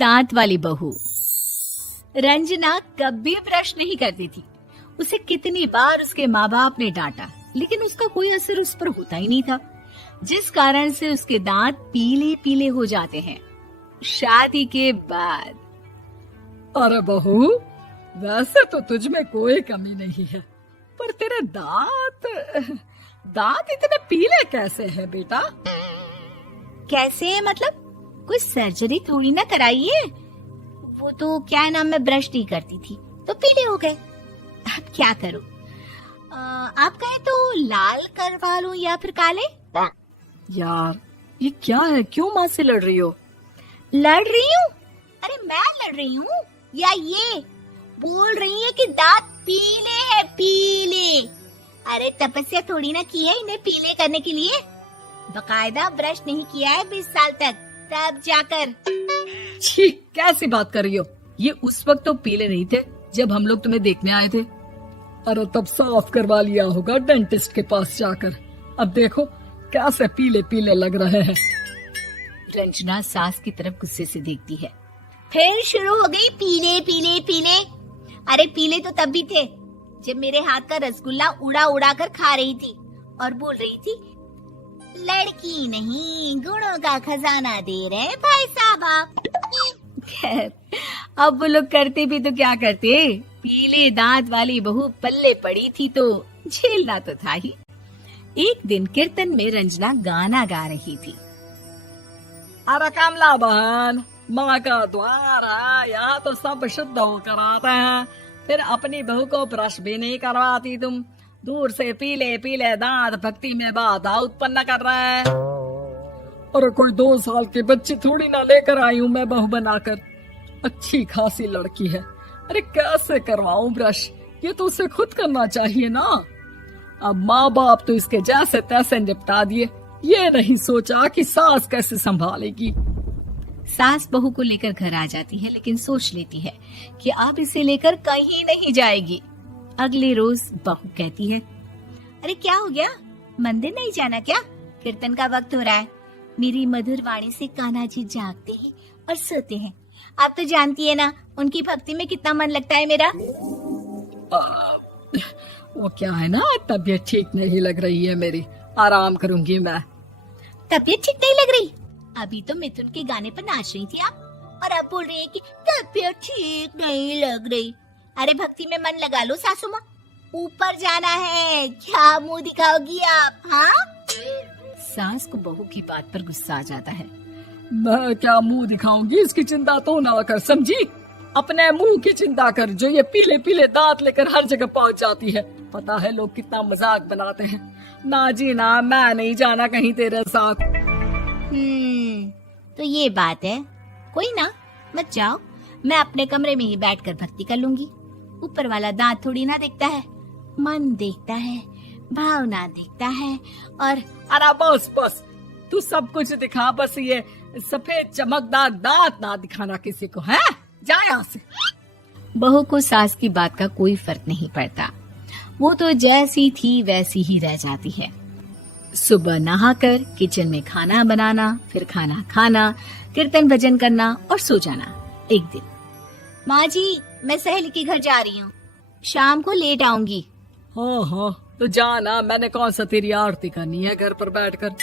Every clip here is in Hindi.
दांत वाली बहू। रंजना कभी ब्रश नहीं करती थी। उसे कितनी बार उसके माँ बाप ने डांटा, लेकिन उसका कोई असर उस पर होता ही नहीं था, जिस कारण से उसके दांत पीले पीले हो जाते हैं। शादी के बाद। अरे बहू, वैसे तो तुझ में कोई कमी नहीं है, पर तेरे दांत इतने पीले कैसे हैं बेटा? कैसे मतलब? कुछ सर्जरी थोड़ी ना कराई है। वो तो क्या नाम, मैं ब्रश नहीं करती थी तो पीले हो गए। अब क्या करूं? आप कहे तो लाल करवा लूं या फिर काले? यार ये क्या है, क्यों माँ से लड़ रही हो? लड़ रही हूँ? अरे मैं लड़ रही हूँ या ये बोल रही है कि दांत पीले हैं, पीले। अरे तपस्या थोड़ी ना की है इन्हें पीले करने के लिए। बकायदा ब्रश नहीं किया है 20 साल तक, तब जाकर। छी, कैसी बात कर रही हो? ये उस वक्त तो पीले नहीं थे जब हम लोग तुम्हें देखने आए थे। अरे तब साफ करवा लिया होगा डेंटिस्ट के पास जाकर। अब देखो कैसे पीले पीले लग रहे हैं। रंजना सास की तरफ गुस्से से देखती है। फिर शुरू हो गई पीले पीले पीले। अरे पीले तो तब भी थे जब मेरे हाथ का रसगुल्ला उड़ा उड़ा कर खा रही थी और बोल रही थी, लड़की नहीं गुणों का खजाना दे रहे भाई साहब आप। खैर, अब वो लोग करते भी तो क्या करते, पीले दांत वाली बहू पल्ले पड़ी थी तो झेलना तो था ही। एक दिन कीर्तन में रंजना गाना गा रही थी। अरे कमला बहन, माँ का द्वार है, यहाँ तो सब शुद्ध होकर आते हैं, फिर अपनी बहू को ब्रश भी नहीं करवाती तुम। दूर से पीले पीले दांत भक्ति में बाधा उत्पन्न कर रहे हैं। अरे कोई 2 साल के बच्चे थोड़ी ना लेकर आई हूँ मैं बहू बनाकर। अच्छी खासी लड़की है, अरे कैसे करवाऊं ब्रश? ये तो उसे खुद करना चाहिए ना। अब माँ बाप तो इसके जैसे तैसे निपटा दिए, ये नहीं सोचा कि सास कैसे संभालेगी। सास बहू को लेकर घर आ जाती है, लेकिन सोच लेती है कि अब इसे लेकर कहीं नहीं जाएगी। अगले रोज बहू कहती है, अरे क्या हो गया, मंदिर नहीं जाना क्या? कीर्तन का वक्त हो रहा है। मेरी मधुर वाणी से कान्हा जी जागते हैं और सोते हैं। आप तो जानती है ना उनकी भक्ति में कितना मन लगता है मेरा। वो क्या है ना, तबीयत ठीक नहीं लग रही है मेरी, आराम करूंगी मैं। तबीयत ठीक नहीं लग रही? अभी तो मिथुन के गाने पर नाच रही थी आप, और अब बोल रही है कि तबीयत ठीक नहीं लग रही। अरे भक्ति में मन लगा लो सासू माँ, ऊपर जाना है, क्या मुंह दिखाओगी आप? हाँ? सास को बहू की बात पर गुस्सा आ जाता है। मैं क्या मुंह दिखाऊंगी, इसकी चिंता तो ना कर, समझी? अपने मुंह की चिंता कर, जो ये पीले पीले दांत लेकर हर जगह पहुंच जाती है। पता है लोग कितना मजाक बनाते हैं। ना जी ना, मैं नहीं जाना कहीं तेरे साथ। तो ये बात है। कोई ना, मत जाओ, मैं अपने कमरे में ही बैठकर भक्ति कर लूंगी। ऊपर वाला दांत थोड़ी ना देखता है, मन देखता है, भावना देखता है। और अरे बस बस, तू सब कुछ दिखा, बस ये सफेद चमकदार दांत ना दिखाना किसी को, है? जा यहाँ से। बहू को सास की बात का कोई फर्क नहीं पड़ता, वो तो जैसी थी वैसी ही रह जाती है। सुबह नहाकर किचन में खाना बनाना, फिर खाना खाना, कीर्तन भजन करना और सो जाना। एक दिन, माँ जी मैं सहेली के घर जा रही हूँ, शाम को लेट आऊंगी। हाँ हाँ तो जाना, मैंने कौन सा तेरी आरती करनी है घर पर बैठकर।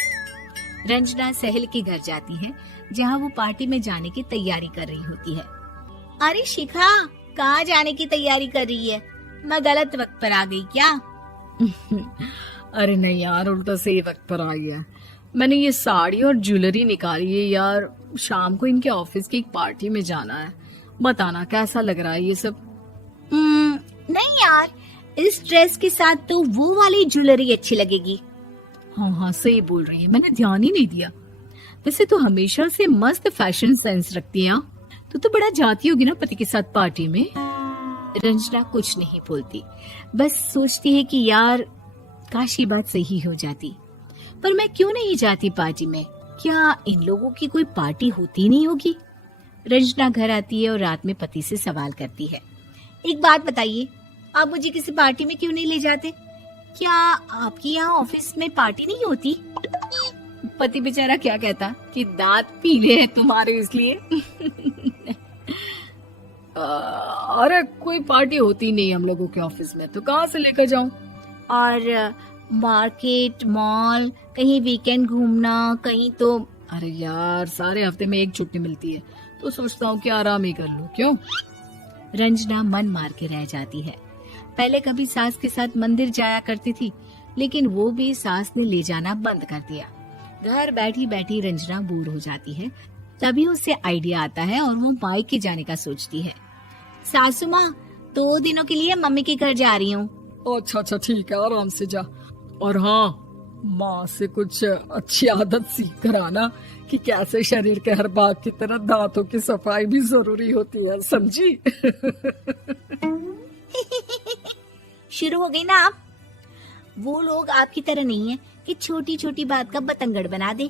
रंजना सहेली के घर जाती है, जहाँ वो पार्टी में जाने की तैयारी कर रही होती है। अरे शिखा, कहाँ जाने की तैयारी कर रही है? मैं गलत वक्त पर आ गई क्या? अरे नहीं यार, उल्टा सही वक्त पर आ गया। मैंने ये साड़ी और ज्वेलरी निकाली है यार, शाम को इनके ऑफिस की एक पार्टी में जाना है। बताना कैसा लग रहा है ये सब? नहीं यार, इस ड्रेस के साथ तो वो वाली ज्वेलरी अच्छी लगेगी। हाँ हाँ सही बोल रही है, मैंने ध्यान ही नहीं दिया। वैसे तो हमेशा से मस्त फैशन सेंस रखती है। तो बड़ा जाती होगी ना पति के साथ पार्टी में। रंजना कुछ नहीं बोलती, बस सोचती है कि यार काश ये बात सही हो जाती, पर मैं क्यों नहीं जाती पार्टी में? क्या इन लोगों की कोई पार्टी होती नहीं होगी? रंजना घर आती है और रात में पति से सवाल करती है, एक बात बताइए, आप मुझे किसी पार्टी में क्यों नहीं ले जाते? क्या आपकी यहाँ ऑफिस में पार्टी नहीं होती? पति बेचारा क्या कहता कि दांत पीले हैं तुम्हारे इसलिए। अरे कोई पार्टी होती नहीं हम लोगों के ऑफिस में, तो कहाँ से लेकर जाऊं? और मार्केट, मॉल, कहीं वीकेंड घूमना, कहीं तो। अरे यार, सारे हफ्ते में एक छुट्टी मिलती है, तो सोचता हूँ कि आराम ही कर लूं। क्यों? रंजना मन मार के रह जाती है। पहले कभी सास के साथ मंदिर जाया करती थी, लेकिन वो भी सास ने ले जाना बंद कर दिया। घर बैठी बैठी रंजना बोर हो जाती है। तभी उसे आइडिया आता है और वो मायके जाने का सोचती है। सासू माँ, 2 दिनों के लिए मम्मी के घर जा रही हूँ। अच्छा अच्छा, ठीक है, आराम से जा। और हाँ, माँ से कुछ अच्छी आदत सीख कर आना कि कैसे शरीर के हर भाग की तरह दांतों की सफाई भी जरूरी होती है, समझी? शुरू हो गई ना आप। वो लोग आपकी तरह नहीं है कि छोटी छोटी बात का बतंगड़ बना दे।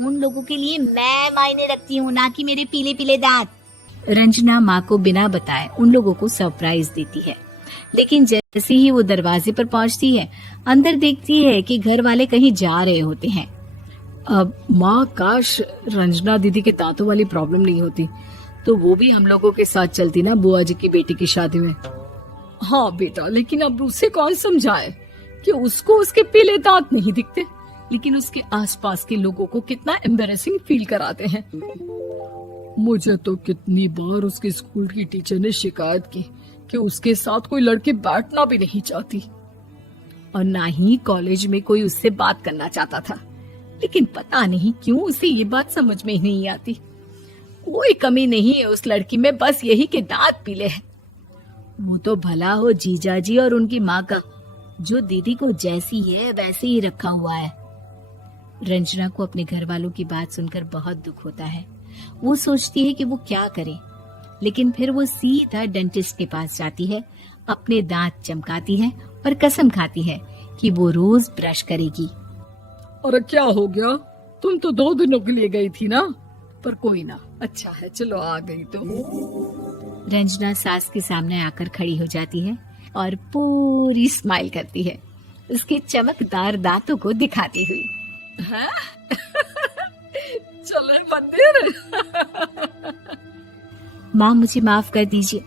उन लोगों के लिए मैं मायने रखती हूँ, ना कि मेरे पीले पीले दांत। रंजना माँ को बिना बताए उन लोगों को सरप्राइज देती है, लेकिन जैसे ही वो दरवाजे पर पहुंचती है, अंदर देखती है कि घर वाले कहीं जा रहे होते हैं। अब माँ, काश रंजना दीदी के दांतों वाली प्रॉब्लम नहीं होती, तो वो भी हम लोगों के साथ चलती ना बुआ जी की बेटी की शादी में। हाँ बेटा, लेकिन अब उसे कौन समझाए कि उसको उसके पीले दांत नहीं दिखते, लेकिन उसके आसपास के लोगों को कितना एम्बैरेसिंग फील कराते हैं। मुझे तो कितनी बार उसके स्कूल की टीचर ने शिकायत की कि उसके साथ कोई लड़की बैठना भी नहीं चाहती, और ना ही कॉलेज में कोई उससे बात करना चाहता था। लेकिन पता नहीं क्यों उसे ये बात समझ में ही नहीं आती। कोई कमी नहीं है उस लड़की में, बस यही कि दांत पीले हैं। वो तो भला हो जीजाजी और उनकी माँ का, जो दीदी को जैसी है वैसे ही रखा हुआ है। रंजना को अपने घर वालों की बात सुनकर बहुत दुख होता है। वो सोचती है कि वो क्या करे, लेकिन फिर वो सीधा डेंटिस्ट के पास जाती है, अपने दांत चमकाती है और कसम खाती है कि वो रोज ब्रश करेगी। अरे क्या हो गया? तुम तो 2 दिनों के लिए गई थी ना, पर कोई ना, अच्छा है, चलो आ गई तो। रंजना सास के सामने आकर खड़ी हो जाती है और पूरी स्माइल करती है, उसके चमकदार दांतों को दिखाती हुई। चले मंदिर। माँ, मुझे माफ कर दीजिए,